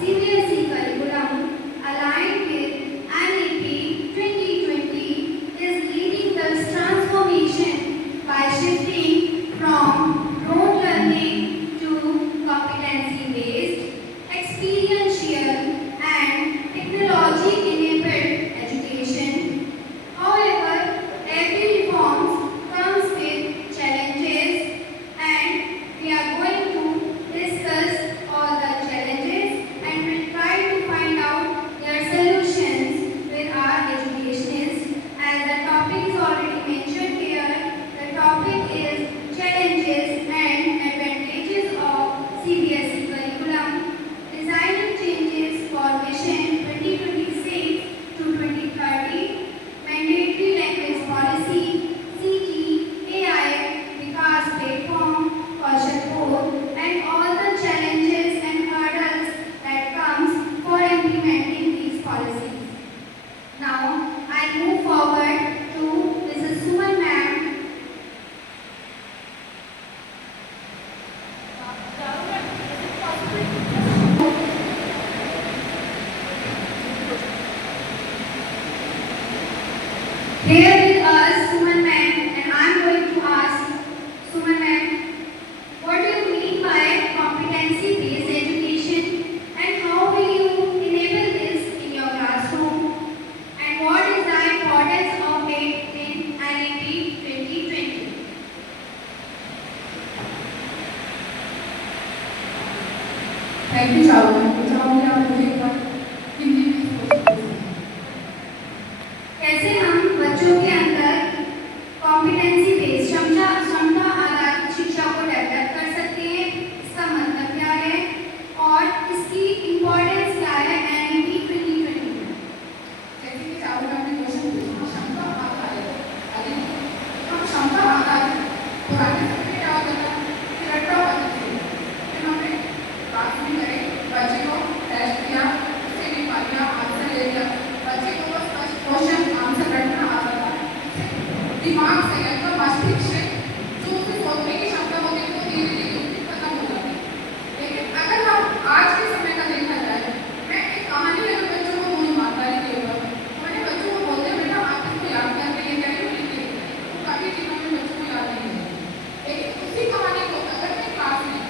CBSE curriculum aligned with NEP 2020 is leading this transformation by shifting from rote learning to competency-based, experiential and technology-enabled education. However, every reform comes with challenges and we are going to discuss all the challenges and will try to find out their solutions with our educationists. As the topic is already mentioned here, the topic is challenges and advantages of CBSE curriculum, designing changes for Vision 2026 to 2030, mandatory language policy, CT, AI, Vikas platform, Kaushal code, and all the challenges and hurdles that comes for implementing these policies. Now, I move forward to Mrs. Suman ma'am. Here with us, Suman ma'am, and I am going to ask Suman ma'am, what do you mean by competency-based education and how will you enable this in your classroom and what is the importance of it in NEP 2020? Thank you चावल मैं चाहूँगी आप मुझे एक बार हिंदी में सोच कैसे हम बच्चों के अंदर कॉम्पिटेंसी बेस्ड क्षमता आधारित शिक्षा को डेवलप कर सकते हैं, इसका मतलब क्या है और इसकी इम्पोर्टेंस क्या है NEP 2020 में। जैसे कि चावल में आपने क्वेश्चन पूछा क्षमता आधारित अरे हम क्षमता आधारित पुराने समय में क्या होता था कि रट्टा होता था फिर हमने बात नहीं करी बच्चे को टेस्ट दिया उससे निकाल लिया आंसर ले लिया बच्चे को बस क्वेश्चन आंसर रटना आता था दिमाग से एकदम मस्तिष्क से जो उसकी सोचने की क्षमता होती है वो धीरे धीरे उसकी खत्म हो जाती है लेकिन अगर हम आज के समय का देखा जाए मैं एक कहानी अगर बच्चों को मूल ईमानदारी के ऊपर मैंने बच्चों को बोलते बेटा आप इसको याद करके ये करें लिखिए तो कभी जीवन में बच्चों को याद नहीं है लेकिन उसी कहानी को अगर मैं क्लास में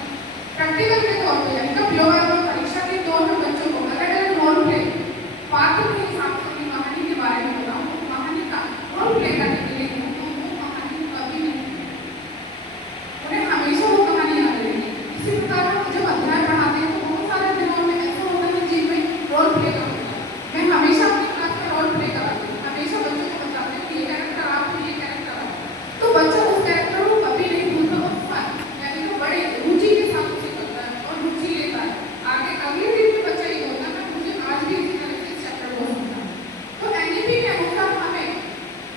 प्रैक्टिकल के तौर पर यानी प्रयोग और परीक्षा के तौर पर बच्चों को अलग अलग रोल प्ले पात्र के हिसाब से अपनी कहानी के बारे में बताऊं तो कहानी का रोल प्ले करने के लिए कहूं तो वो कहानी कभी नहीं उन्हें हमेशा वो कहानी याद रहेगी इसी प्रकार हम जब अध्याय पढ़ाते हैं तो बहुत सारे दिनों में ऐसा होता है जिनमें रोल प्ले का होता है मैं हमेशा अपनी क्लास में रोल प्ले कराती हूँ हमेशा बच्चों को बताती हूँ कि ये कैरेक्टर आप ये कैरेक्टर आप तो बच्चा उस कैरेक्टर को कभी नहीं भूलता और फन यानी कि बड़े रुचि के साथ उसे करता है और रुचि लेता है आगे अगले दिन भी बच्चा ये होता है मुझे आज भी इसी तरह से चैप्टर हो सकता है तो NEP के अनुसार हमें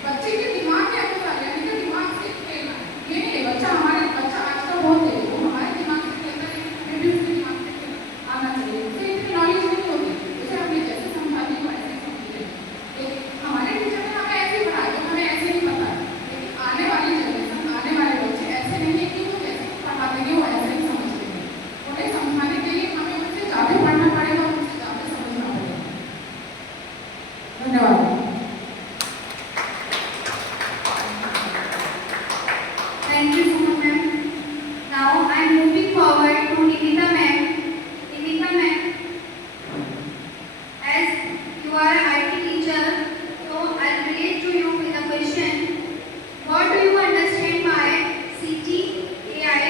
बच्चे के दिमाग के अनुसार यानी कि दिमाग से खेलना ये नहीं है बच्चा आज का बहुत है वो हमारे दिमाग से खेलता है हमें भी उसके दिमाग से खेलना आना चाहिए उसे इतनी नॉलेज नहीं होती उसे हमने जैसे समझाती है वैसे समझिए लेकिन हमारे टीचर ने हमें ऐसे ही पढ़ाया तो हमें ऐसे नहीं पता है लेकिन आने वाली जनरेशन आने वाले बच्चे ऐसे नहीं है कि वो जैसे पढ़ाते हैं वो ऐसे ही समझते हैं उन्हें समझाने के लिए हमें उनसे ज़्यादा पढ़ना पड़ेगा और उनसे ज़्यादा समझना पड़ेगा धन्यवाद Thank you, Suman ma'am. Now I am moving forward to Nikita ma'am. Nikita ma'am, as you are an IT teacher, so I will relate to you with a question. What do you understand by CT, AI?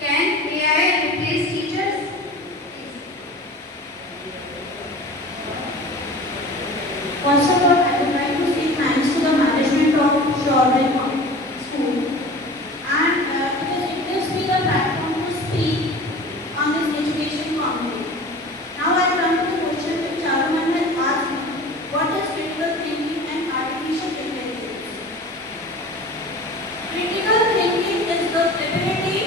Can AI replace teachers? First of all, I would like to say thanks to the management of Shorebreak School and because it gives me the platform to speak on this education committee. Now I come to the question which Charuman has asked me, what is critical thinking and artificial intelligence? Critical thinking is the ability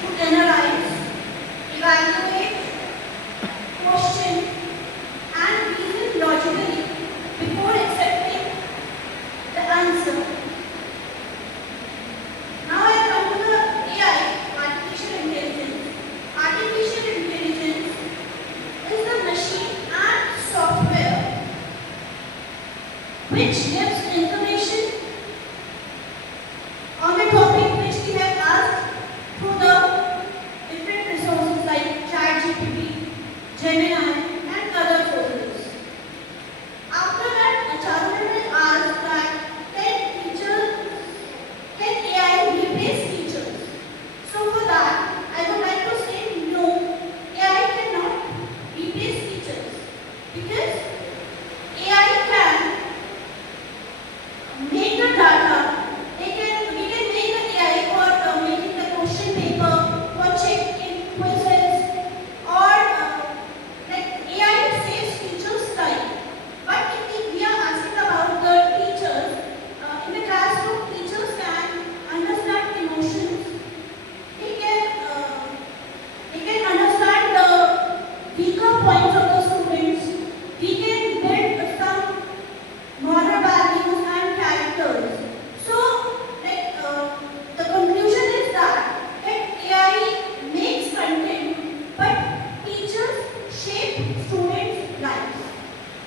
to analyze, evaluate, question and reason logically before accepting the answer. Now I come to the AI, artificial intelligence. Artificial intelligence which gives information on the topic which we have asked through the different resources like ChatGPT, Gemini, and other sources. After that, Acharya will ask that can AI replace teachers? So for that, I would like to say no, AI cannot replace teachers because AI can make the data. We can make the AI for making the question paper, for checking quizzes, or like AI saves teachers' time. But if we are asking about the teachers, in the classroom, teachers can understand emotions. They can understand the weaker points of the students. We can build some moral values and characters. So, the conclusion is that AI makes content, but teachers shape students' lives.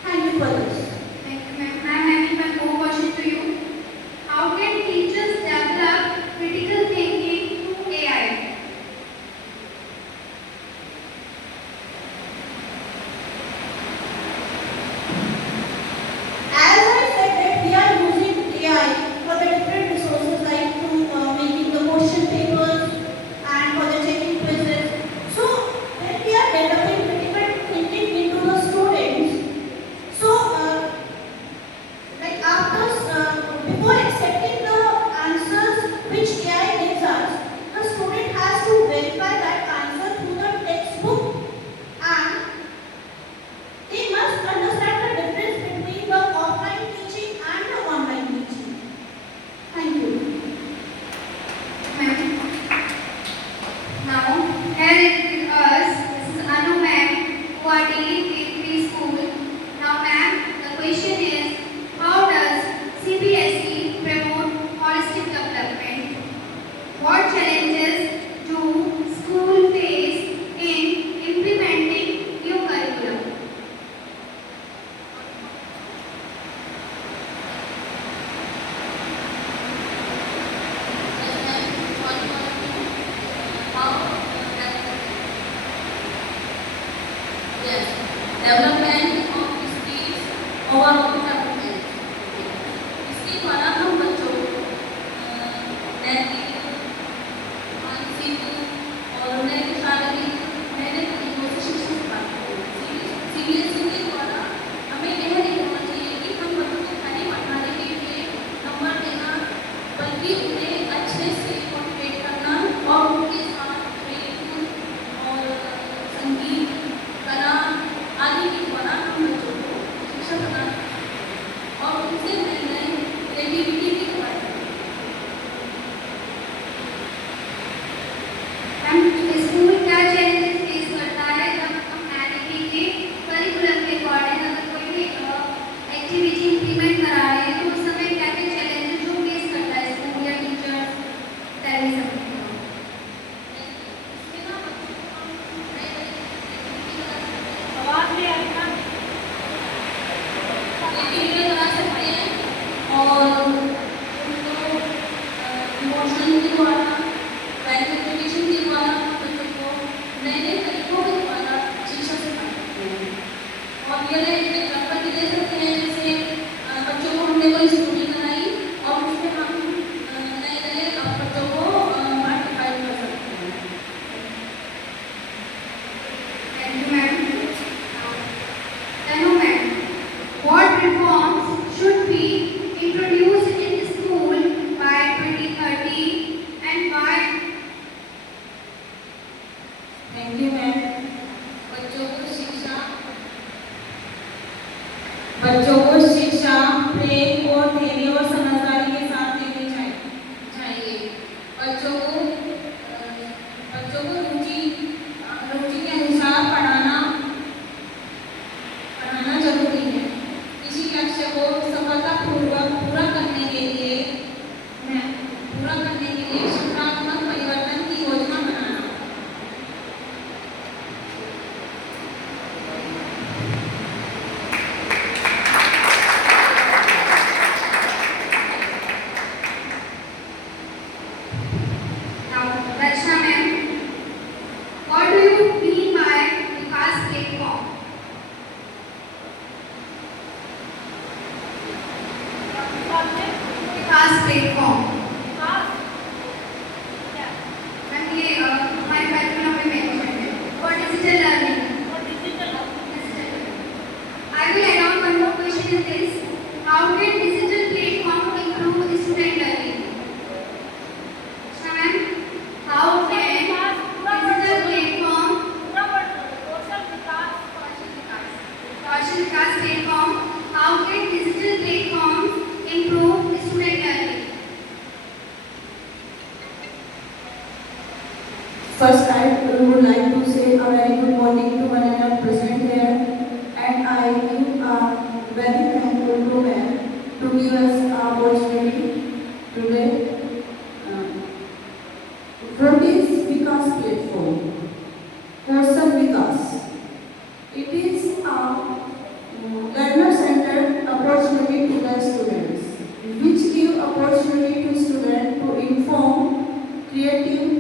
Thank you for this. Thank you, ma'am. I am having one more question to you. How can teachers develop critical thinking through AI? As I said that we are using AI for the different resources like to making the question papers and for the checking quizzes. So when we are developing critical thinking into the students, so before accepting the answers which AI gives us, the student has to verify that answer through the textbook and they must understand the difference between the offline teaching and the online teaching. Thank you. Ma'am. Now, here with us, this is Anu ma'am, who are dealing with preschool. Now, ma'am, the question is, how does CBSE promote holistic development? What challenges do school face in implementing new curriculum? Yes, development of skills overall development. इसके द्वारा हम बच्चों को नैतिक, मानसिक और नैतिक शारीरिक मैंने तरीकों से शिक्षा प्राप्त करें। CBSE के द्वारा हमें यह नहीं होना चाहिए कि हम बच्चों को खाली पढ़ाने के लिए नंबर देना, बल्कि उन्हें अच्छे से मोटिवेट करना और उनके साथ खेल और संगीत, कला आदि के द्वारा हम बच्चों को शिक्षा प्रदान morning to one and all present here, and I am very thankful to them to give us the opportunity today. What is Vikas platform? Kaushal Vikas. It is a learner-centered opportunity to the students, which give opportunity to students to inform, creative,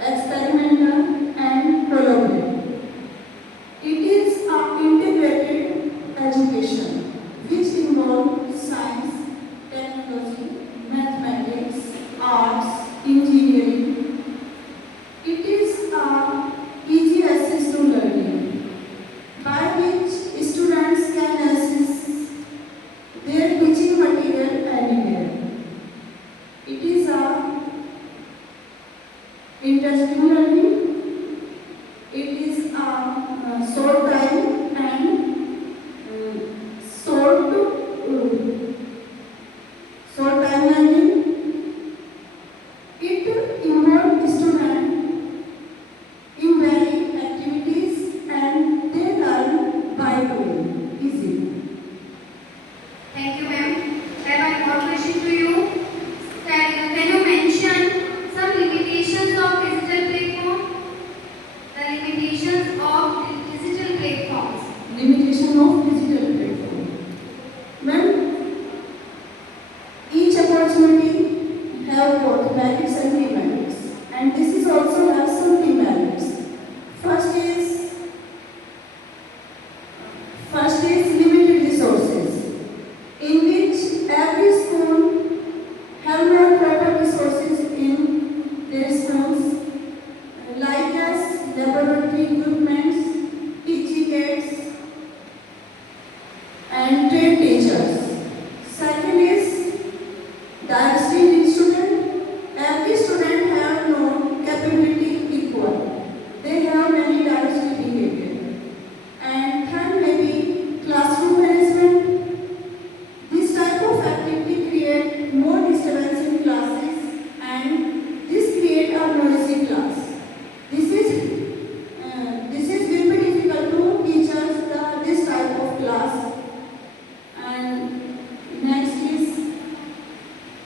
experimental, and collaborate. It is an integrated education which involves science, technology, mathematics, arts, engineering. It is a easy access to learning by which students can access their teaching material anywhere. It is a interesting learning. It is a short time and short time learning. It involves students in varied activities and they learn by doing easily. Thank you, ma'am. I have one more question to you. Can you mention some limitations of digital platform? The limitations of digital platforms. Limitation of digital platform. When each opportunity have both merits and demerits, and this is also has some demerits. First is limited resources, in which every school have not proper resources in their schools, like as laboratory equipments, teaching aids, and trained teachers. Second is diversity in student. Every student have no capability equal. They have many diversity behavior. And third may be classroom management. This type of activity create more disturbance in classes and this create a noisy class. This is will be difficult to teachers this type of class. And next is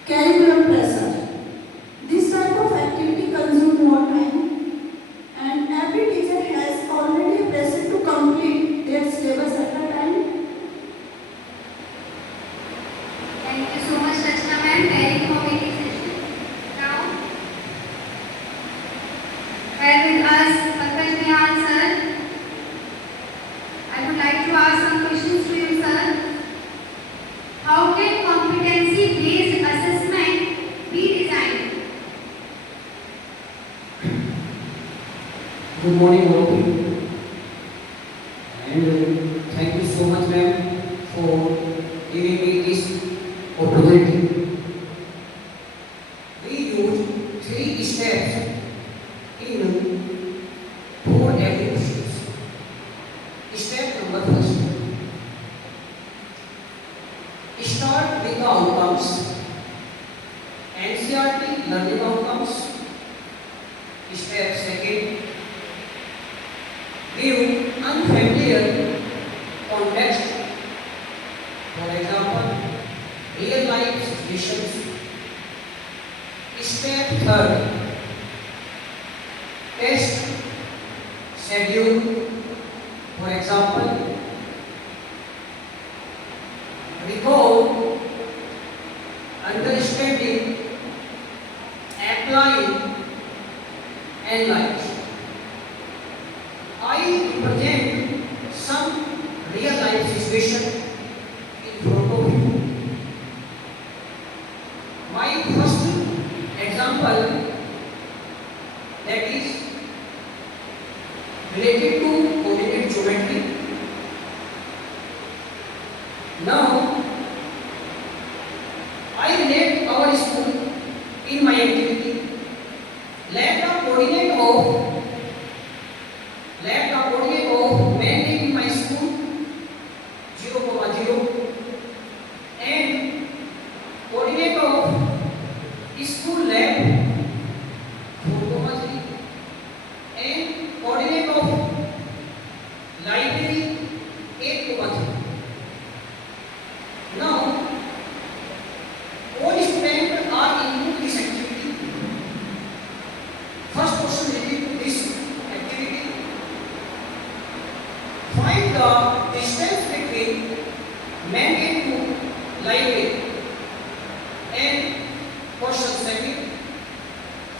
curriculum pressure. This type of activity consumes more time and every teacher has already pressure to complete their syllabus at a time. Thank you so much, Rachna ma'am. Very informative session. Now, here with us, Pankaj Nihal sir. I would like to ask some questions to you, sir. How can competency-based assessment be designed? Good morning, all of you. And thank you so much, ma'am, for giving me this opportunity. We use 3 steps in 4 activities. Step number 1. Start with the outcomes. NCERT learning outcomes. Step 2. View unfamiliar context. For example, real life situations. Step 3. Test schedule. For example, recall, understanding, applying, analyze. I represent some real life situation in front of you. My first example, that is related to coordinate geometry. Now, I led our school in my activity. Let the coordinate of man in my school 0, 0 and coordinate of school lab 4, 3 and coordinate of mandate to live with. And question second,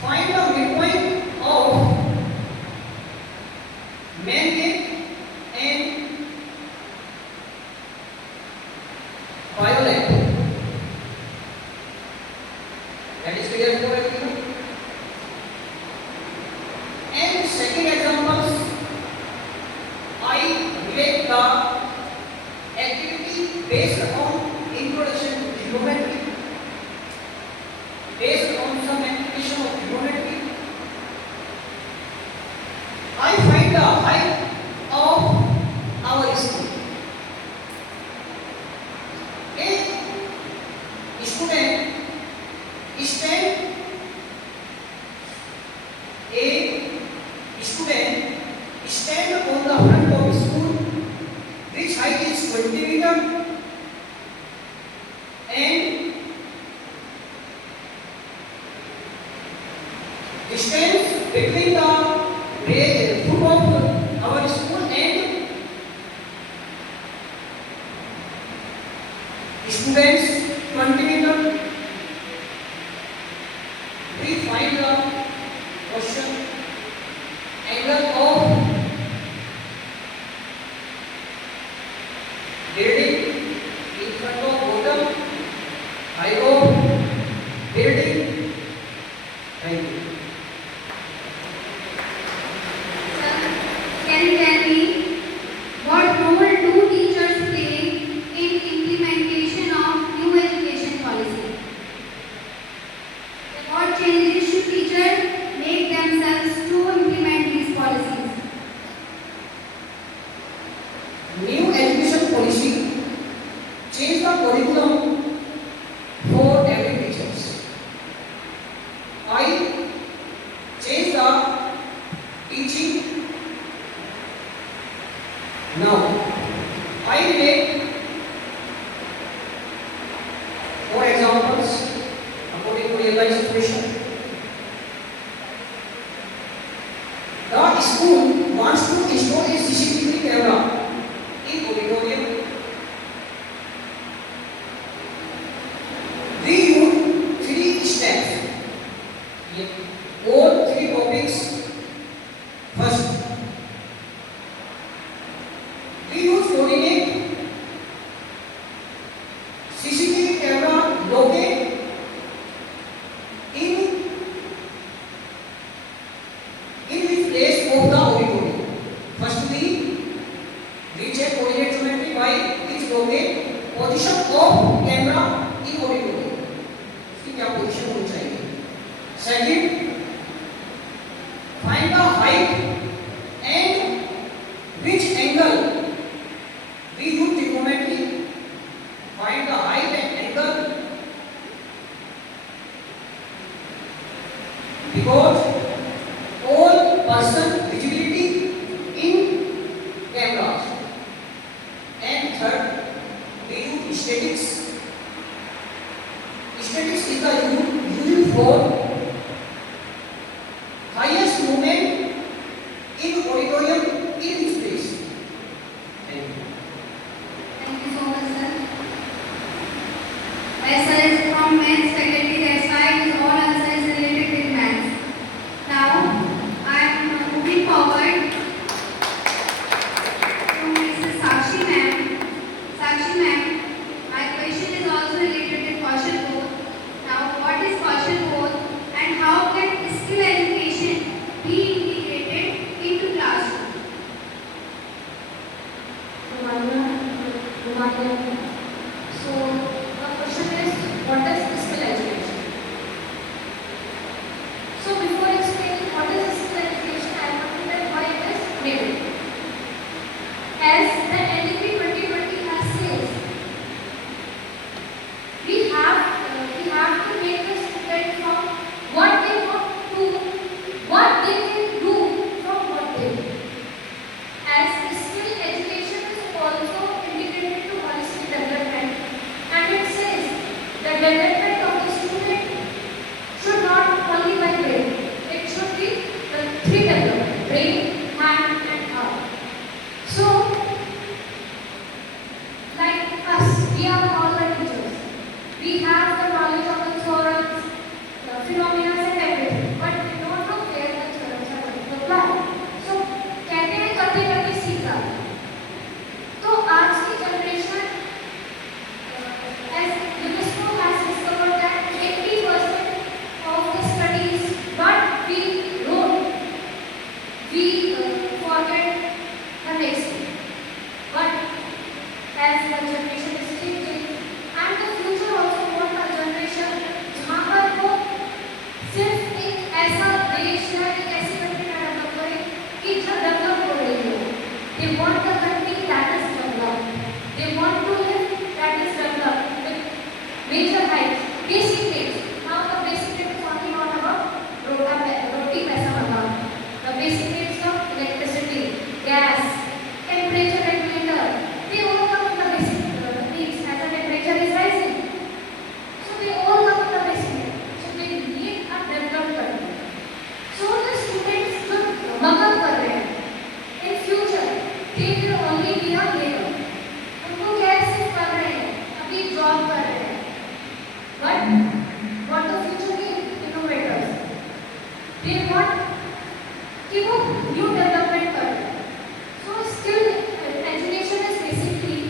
find the midpoint of mandate and violate. That is clear for everyone. And second examples, I relate the activity based on introduction to geometry, based on some application of geometry. I find the height of our school. A student stand on the front of school, which height is 20 meter, and distance between the roof of our school and students 20 meter. We find the question angle of building in front of bottom, height of building. Thank you. Sir, can you tell me what role do teachers play in implementation of new education policy? What changes should teachers make themselves to implement these policies? New education policy change the curriculum for every teachers. I change the teaching. Now I relate for examples according to real life situation. The school wants to install a CCTV camera in auditorium. We use three steps or three topics. First, we use coordinate CCTV camera located in which place of the auditorium. Firstly, we check coordinate geometry by which locate position of camera in auditorium. इसकी क्या position होनी चाहिए? Second, find the height and which angle. We use trigonometry. Find the height and angle because all person visibility in cameras. And third, we use statics. Statics is the used for highest movement in auditorium in space. Thank you. Thank you so much, sir. As sir is from men's faculty, that's why his all answer is related with maths. Now, I am moving forward to Mrs. Sakshi ma'am. Sakshi ma'am, my question is also related with cautious growth. Now, what is cautious growth and how can skill education be integrated into classroom? So the question is, what is skill education? So before explaining what is skill education, I want to tell why it is needed. As the NEP 2020 has says, we have to make the student from what they want to what they can do from what they do. As skill education is also integrated to holistic development, and it says the development They want a country that is developed. They want to live that is developed with major heights, basic things. Now the basic thing is only not about roti paisa makam. The basic things of electricity, gas, temperature regulator. They all come in the basic things as the temperature is rising. So they all come in the basic things. So they need a developed country. So the students जो मगन कर रहे हैं in future they will only be a labor. उनको क्या सिर्फ कर रहे हैं अभी जॉब कर रहे हैं. But what the future need? Innovators. They want कि वो new development कर रहे हैं. So skill education is basically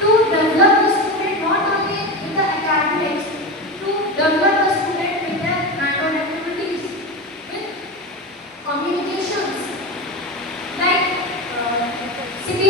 to develop the student not only in the academics, to develop the student with their manual activities, with communications. Like city